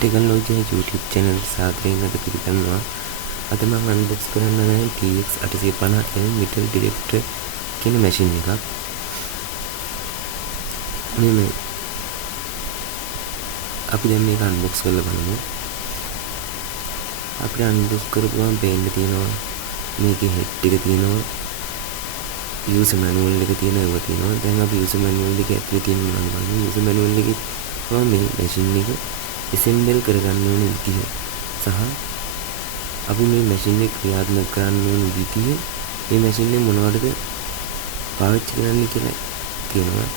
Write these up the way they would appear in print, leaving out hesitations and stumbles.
Technology YouTube channel සාදරයෙන් අද පිළිගන්නවා. අද මම unbox කරන්න යන්නේ TX 850 කියන metal detector කියන machine එකක්. මේ අපි දැන් මේක unbox කරලා බලමු. අපිට unbox කරපුවම පේන්න තියෙනවා මේකේ head එක තියෙනවා. user manual එක තියෙනවා. දැන් අපි user manual එක ඇතුලේ තියෙන මම බලමු. user manual එකේ මේ machine එක assemble කරගන්න ඕන විදිහ සහ අපි මේ machine එක ක්‍රියාත්මක කරන්න ඕන විදිහ මේ machine එක මොනවටද පාවිච්චි කරන්න කියලා කියනවා.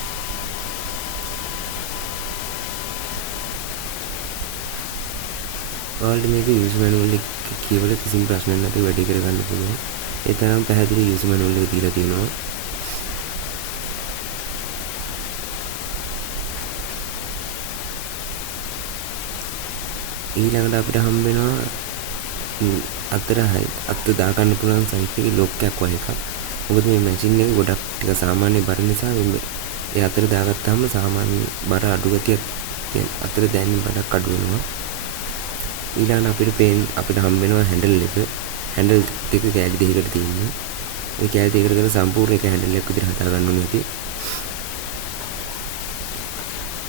ඔයාලට මේක user manual එක කියවලා කිසිම ප්‍රශ්නයක් නැතුව වැඩි කරගන්න පුළුවන්. ඒ තරම් පැහැදිලි user manual එක දීලා තියෙනවා. ඊළඟට අපිට හම්බ වෙනවා අත දා ගන්න පුළුවන් සයිස් එකේ ලොක් එකක් වගේ එකක්. මොකද මේ මැෂින් එක ගොඩක් ටික සාමාන්‍ය බර නිසා ඒ අතට දාගත්තාම සාමාන්‍ය බර අඩු ගතියක් අතට දැනෙන බරක් අඩු වෙනවා. ඊළඟට අපිට හම්බ වෙනවා හැන්ඩල් එක. හැන්ඩල් දෙක කෑලි දෙකකට තියෙනවා. මේ කෑලි දෙකකට කරලා සම්පූර්ණ එක හැන්ඩල් එකක් විදිහට හදා ගන්න ඕනේ අපි.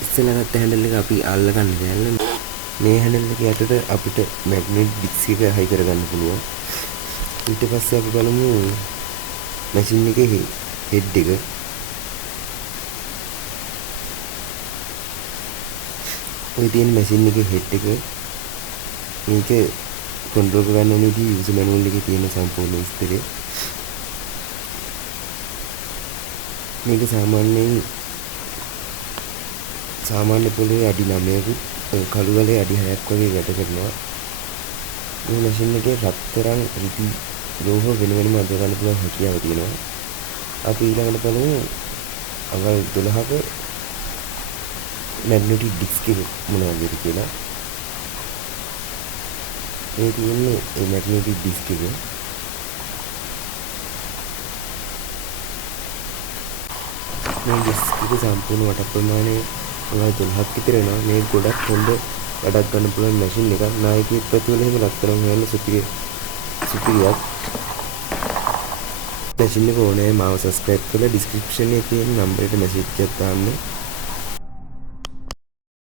ඉස්සෙල්ලා ගත්ත හැන්ඩල් එක අපි අල්ල ගන්න දැල්ල මේ හැන්ඩල් එක යටට අපිට මැග්නට් ඩිස්ක් එක හයි කරගන්න පුළුවන්. ඊට පස්සේ අපි බලමු මැෂින් එකේ හෙඩ් එක. ඔය තියෙන මැෂින් එකේ හෙඩ් එක මේක කන්ට්‍රෝල් කරගන්න ඕනේ දී යූසර් මැනුවල් එකේ තියෙන සම්පූර්ණ විස්තරය. මේක සාමාන්‍ය පොළවේ අඩි 9ක කළු වලේ අඩි 6ක් වගේ වැඩ කරනවා. මේ මැෂින් එකේ රත්තරන් රිදි ලෝහ වෙන වෙනම අද ගන්න පුළුවන් හැකියාව තියෙනවා. අපි ඊළඟට බලමු අවල් 12ක මැග්නටික් ඩිස්ක් එක මොනවද කියලා. මේ තියෙන්නේ ඒ මැග්නටික් ඩිස්ක් එක. මේ ඩිස්ක් එක සම්පූර්ණ වට ප්‍රමාණය අවල් 12ක් විතර වෙනවා. මේ ගොඩක් හොඳ වැඩක් ගන්න පුළුවන් මැෂින් එකක්. නායකයෙක් පැතුවල එහෙම රත්තරන් හොයන්න සුපිරියක්. මැෂින් එක ඕනේ මාව subscribe කරලා description එකේ තියෙන නම්බරයට message එකක් දාන්න.